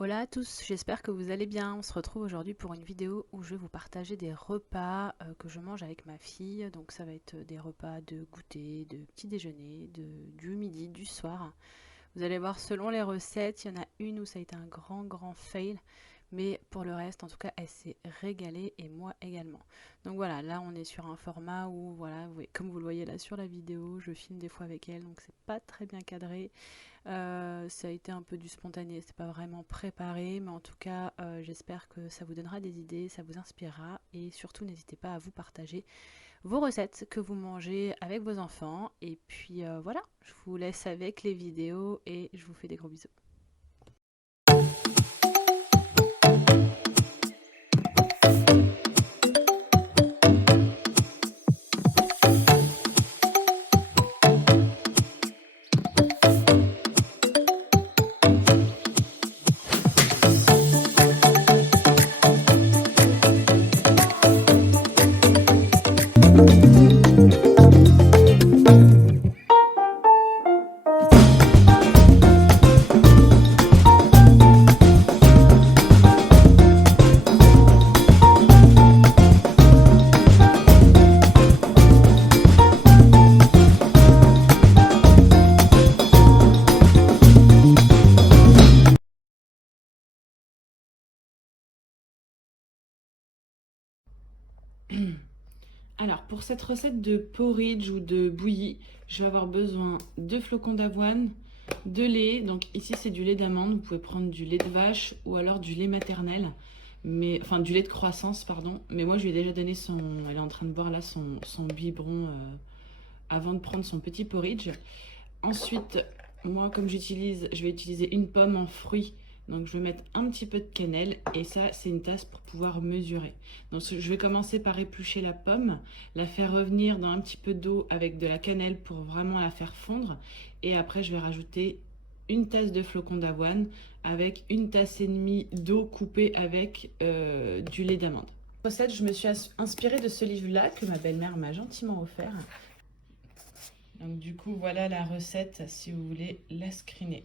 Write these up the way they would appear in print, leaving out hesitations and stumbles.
Hola à tous, j'espère que vous allez bien. On se retrouve aujourd'hui pour une vidéo où je vais vous partager des repas que je mange avec ma fille. Donc ça va être des repas de goûter, de petit déjeuner, du midi, du soir. Vous allez voir selon les recettes, il y en a une où ça a été un grand fail. Mais pour le reste, en tout cas, elle s'est régalée et moi également. Donc voilà, là on est sur un format où, voilà, comme vous le voyez là sur la vidéo, je filme des fois avec elle, donc c'est pas très bien cadré. Ça a été un peu du spontané, c'est pas vraiment préparé, mais en tout cas, j'espère que ça vous donnera des idées, ça vous inspirera et surtout n'hésitez pas à vous partager vos recettes que vous mangez avec vos enfants. Et puis voilà, je vous laisse avec les vidéos et je vous fais des gros bisous. Alors, pour cette recette de porridge ou de bouillie, je vais avoir besoin de flocons d'avoine, de lait. Donc ici, c'est du lait d'amande. Vous pouvez prendre du lait de vache ou alors du lait maternel. Enfin, du lait de croissance, pardon. Mais moi, je lui ai déjà donné son... Elle est en train de boire là son biberon avant de prendre son petit porridge. Ensuite, moi, comme je vais utiliser une pomme en fruits. Donc, je vais mettre un petit peu de cannelle et ça, c'est une tasse pour pouvoir mesurer. Donc, je vais commencer par éplucher la pomme, la faire revenir dans un petit peu d'eau avec de la cannelle pour vraiment la faire fondre. Et après, je vais rajouter une tasse de flocons d'avoine avec une tasse et demie d'eau coupée avec du lait d'amande. Recette, je me suis inspirée de ce livre-là que ma belle-mère m'a gentiment offert. Donc du coup, voilà la recette si vous voulez la screener.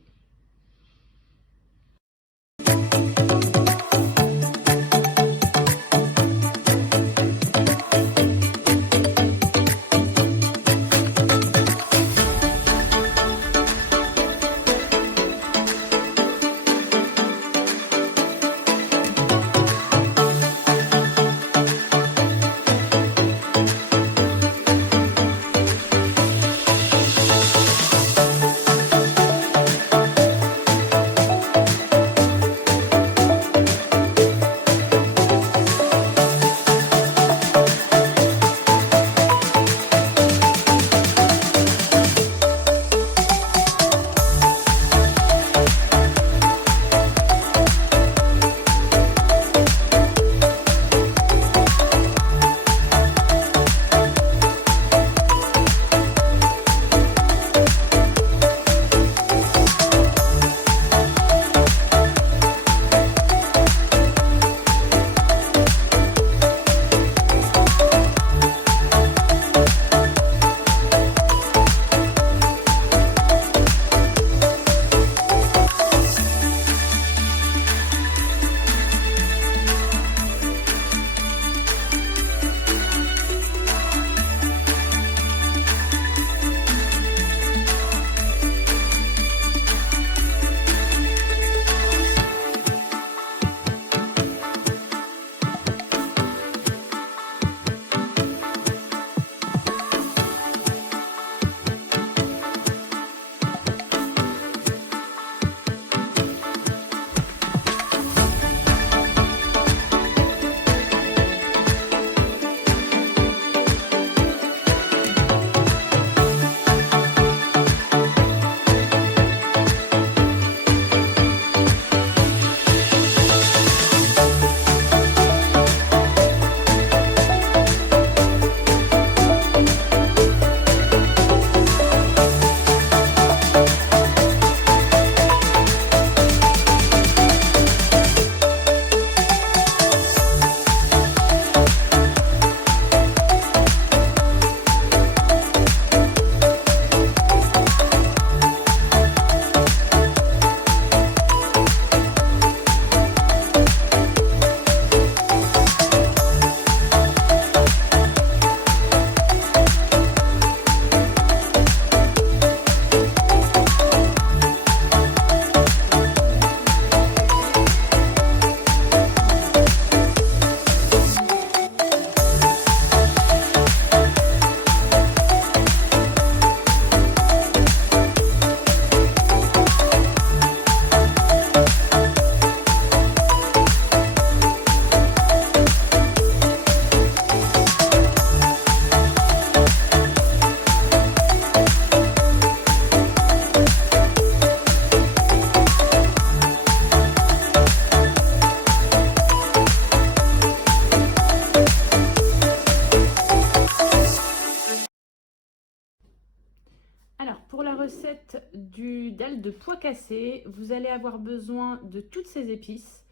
poêle de pois cassés. Vous allez avoir besoin de toutes ces épices.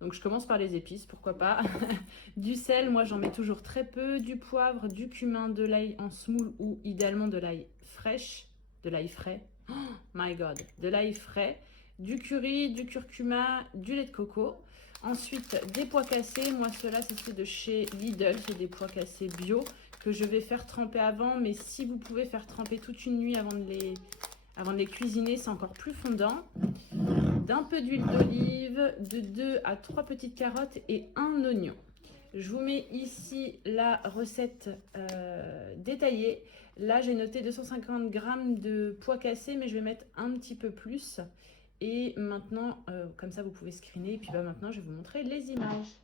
Donc je commence par les épices, pourquoi pas. Du sel, moi j'en mets toujours très peu. Du poivre, du cumin, de l'ail en semoule ou idéalement de l'ail fraîche. De l'ail frais. Oh my god. De l'ail frais. Du curry, du curcuma, du lait de coco. Ensuite, des pois cassés. Moi, ceux-là, c'est de chez Lidl. C'est des pois cassés bio que je vais faire tremper avant. Mais si vous pouvez faire tremper toute une nuit avant de les cuisiner, c'est encore plus fondant. D'un peu d'huile d'olive, de 2 à 3 petites carottes et un oignon. Je vous mets ici la recette détaillée. Là, j'ai noté 250 g de pois cassés, mais je vais mettre un petit peu plus. Et maintenant, comme ça, vous pouvez screener. Et puis maintenant, je vais vous montrer les images.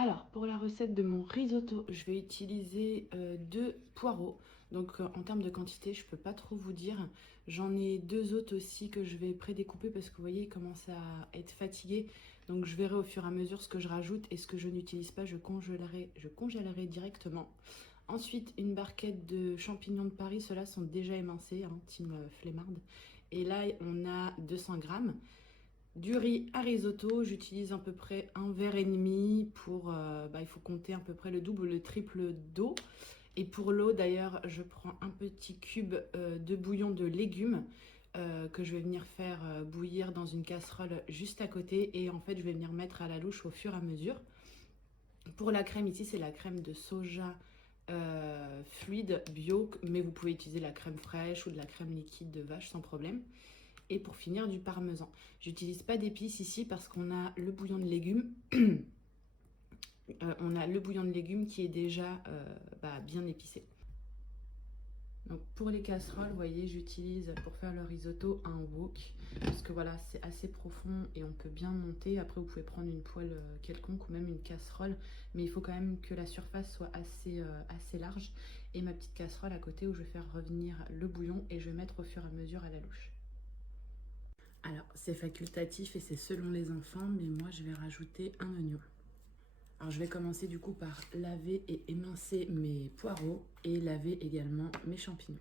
Alors, pour la recette de mon risotto, je vais utiliser 2 poireaux. Donc, en termes de quantité, je ne peux pas trop vous dire. J'en ai 2 autres aussi que je vais prédécouper parce que vous voyez, ils commencent à être fatigués. Donc, je verrai au fur et à mesure ce que je rajoute et ce que je n'utilise pas, je congélerai directement. Ensuite, une barquette de champignons de Paris. Ceux-là sont déjà émincés, hein, team flemmarde. Et là, on a 200 grammes. Du riz à risotto, j'utilise à peu près un verre et demi pour, il faut compter à peu près le double ou le triple d'eau. Et pour l'eau d'ailleurs, je prends un petit cube de bouillon de légumes que je vais venir faire bouillir dans une casserole juste à côté. Et en fait, je vais venir mettre à la louche au fur et à mesure. Pour la crème, ici, c'est la crème de soja fluide bio, mais vous pouvez utiliser la crème fraîche ou de la crème liquide de vache sans problème. Et pour finir, du parmesan. J'utilise pas d'épices ici parce qu'on a le bouillon de légumes. On a le bouillon de légumes qui est déjà bien épicé. Donc pour les casseroles, vous voyez, j'utilise pour faire le risotto un wok parce que voilà, c'est assez profond et on peut bien monter. Après, vous pouvez prendre une poêle quelconque ou même une casserole, mais il faut quand même que la surface soit assez large. Et ma petite casserole à côté où je vais faire revenir le bouillon et je vais mettre au fur et à mesure à la louche. Alors, c'est facultatif et c'est selon les enfants, mais moi je vais rajouter un oignon. Alors je vais commencer du coup par laver et émincer mes poireaux et laver également mes champignons.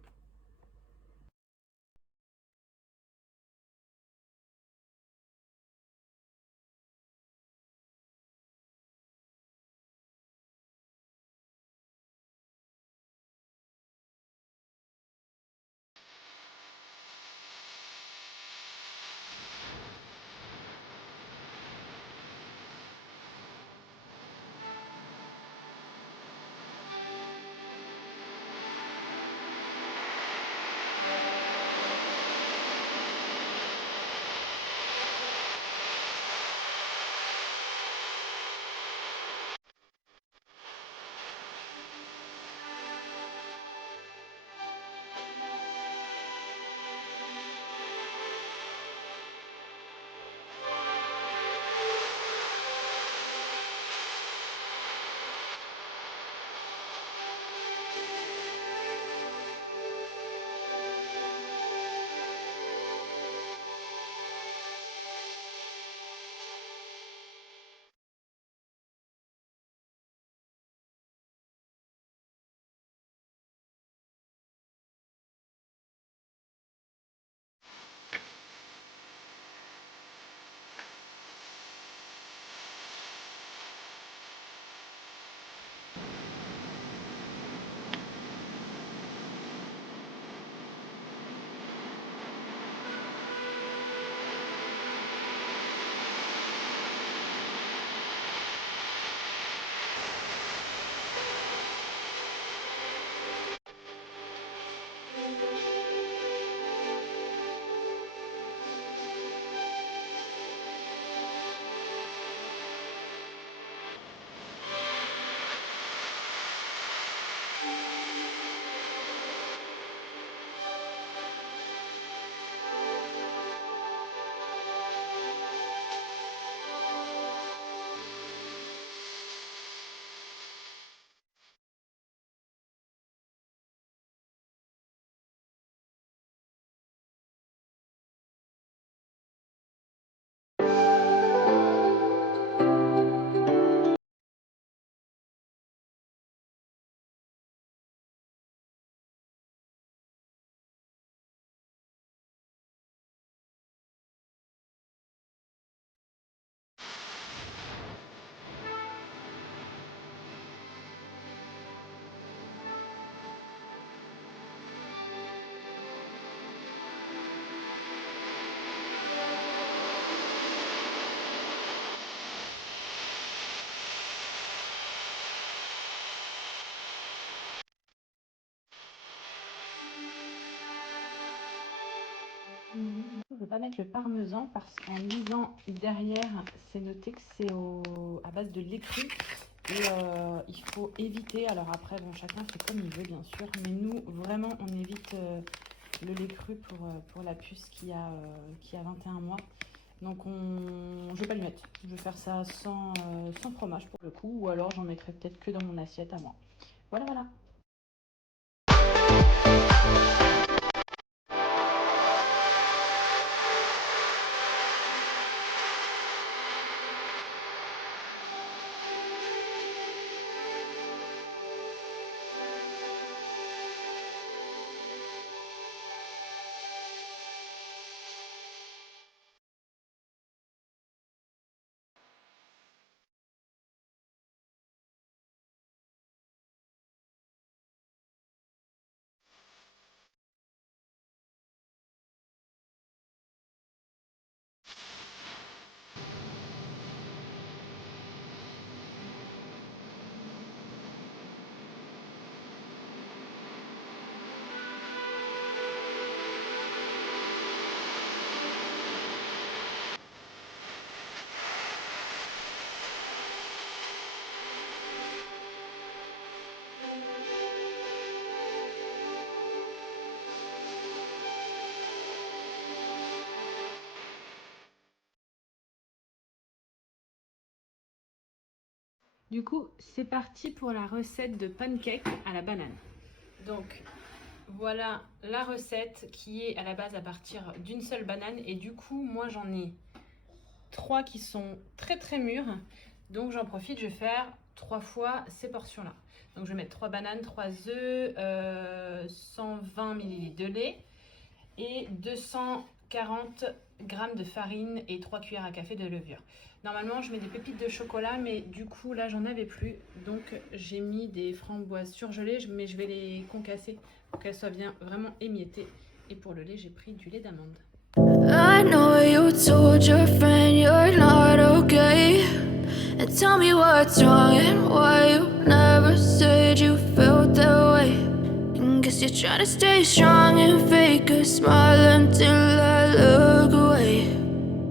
Je ne vais pas mettre le parmesan parce qu'en lisant derrière, c'est noté que c'est à base de lait cru. Et il faut éviter, alors après, bon, chacun fait comme il veut, bien sûr, mais nous, vraiment, on évite le lait cru pour la puce qui a 21 mois. Donc, je vais pas le mettre. Je vais faire ça sans fromage pour le coup, ou alors j'en mettrai peut-être que dans mon assiette à moi. Voilà, voilà. Du coup, c'est parti pour la recette de pancake à la banane. Donc, voilà la recette qui est à la base à partir d'une seule banane. Et du coup, moi j'en ai 3 qui sont très très mûres. Donc j'en profite, je vais faire 3 fois ces portions-là. Donc je vais mettre 3 bananes, 3 œufs, 120 ml de lait et 240 g de farine et 3 cuillères à café de levure. Normalement, je mets des pépites de chocolat, mais du coup, là, j'en avais plus. Donc, j'ai mis des framboises surgelées, mais je vais les concasser pour qu'elles soient bien vraiment émiettées. Et pour le lait, j'ai pris du lait d'amande. I know you told your friend you're not okay. And tell me what's wrong and why you never said you felt that way. And guess you're trying to stay strong and fake a smile until I look away.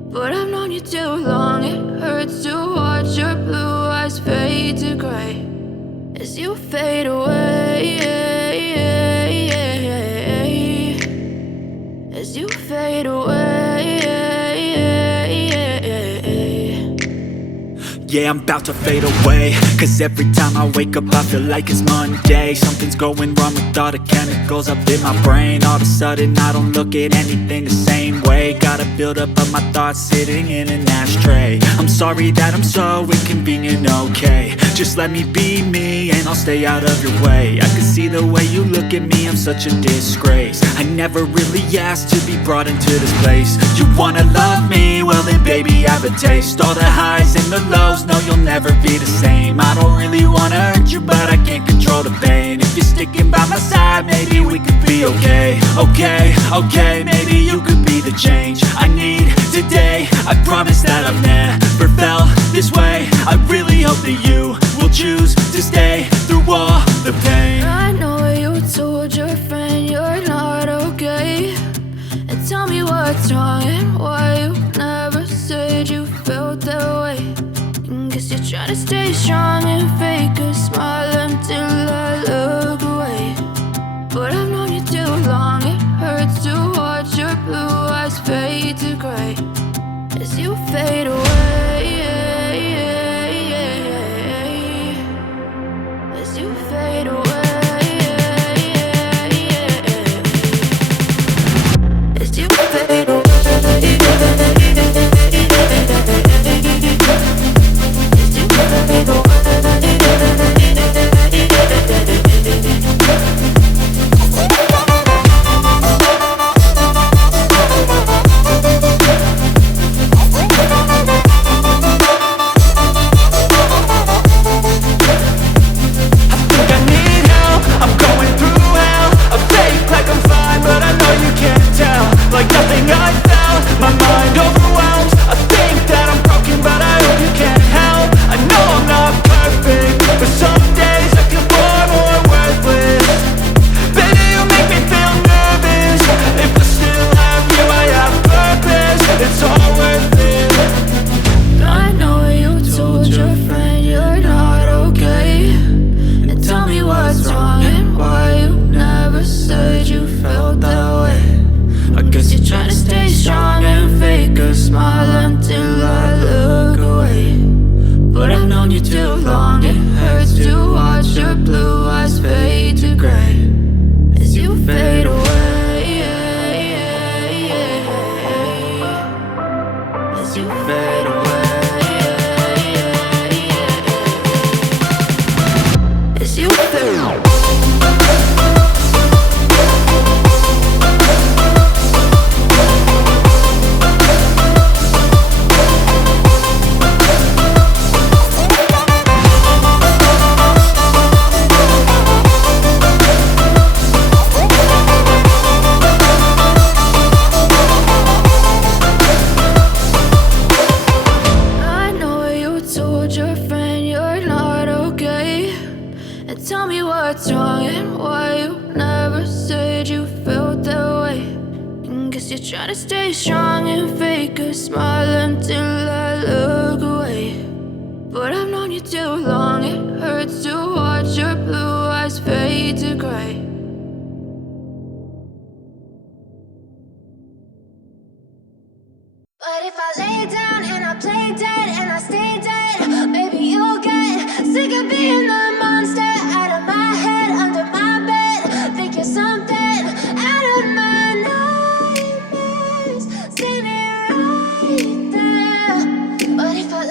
But I've known you too long, it hurts to watch your blue eyes fade to gray as you fade away. As you fade away. Yeah, I'm about to fade away, cause every time I wake up I feel like it's Monday. Something's going wrong with all the chemicals up in my brain. All of a sudden I don't look at anything the same way. Gotta build up of my thoughts sitting in an ashtray. I'm sorry that I'm so inconvenient, okay. Just let me be me and I'll stay out of your way. I can see the way you look at me, I'm such a disgrace. I never really asked to be brought into this place. You wanna love me? Well then baby I have a taste. All the highs and the lows, no you'll never be the same. I don't really wanna hurt you but I can't control the pain. If you're sticking by my side maybe we could be okay. Okay, maybe you could be the change I need today. I promise that I've never felt this way. I really hope that you will choose to stay through all the pain. I know you told your friend you're not okay. And tell me what's wrong and why you never said you felt that way. And guess you're trying to stay strong and fake a smile until I look away. But I've known you too long, it hurts to watch your blue eyes fade to gray as you fade away. As you fade away. As you fade away. As you fade away. Try to stay strong and fake a smile until I look away. But I've known you too long, it hurts to watch your blue eyes fade to gray. But if I lay down and I play dead and I stay dead, maybe you'll get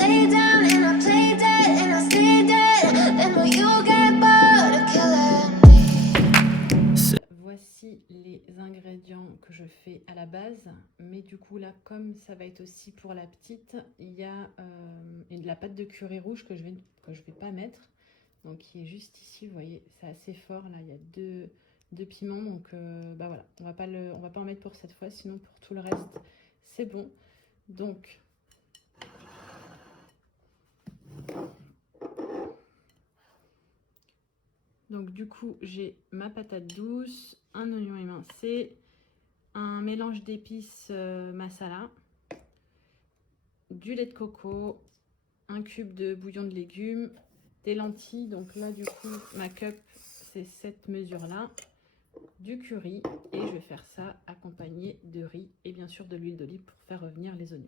lay down and I play dead and I stay dead, then will you get bored of killing me? Voici les ingrédients que je fais à la base, mais du coup là, comme ça va être aussi pour la petite, il y a de la pâte de curry rouge que je vais pas mettre, donc qui est juste ici, vous voyez, c'est assez fort là, il y a deux piments, donc bah voilà, on va pas en mettre pour cette fois, sinon pour tout le reste c'est bon. Donc du coup, j'ai ma patate douce, un oignon émincé, un mélange d'épices masala, du lait de coco, un cube de bouillon de légumes, des lentilles. Donc là, du coup, ma cup, c'est cette mesure-là, du curry. Et je vais faire ça accompagné de riz et bien sûr de l'huile d'olive pour faire revenir les oignons.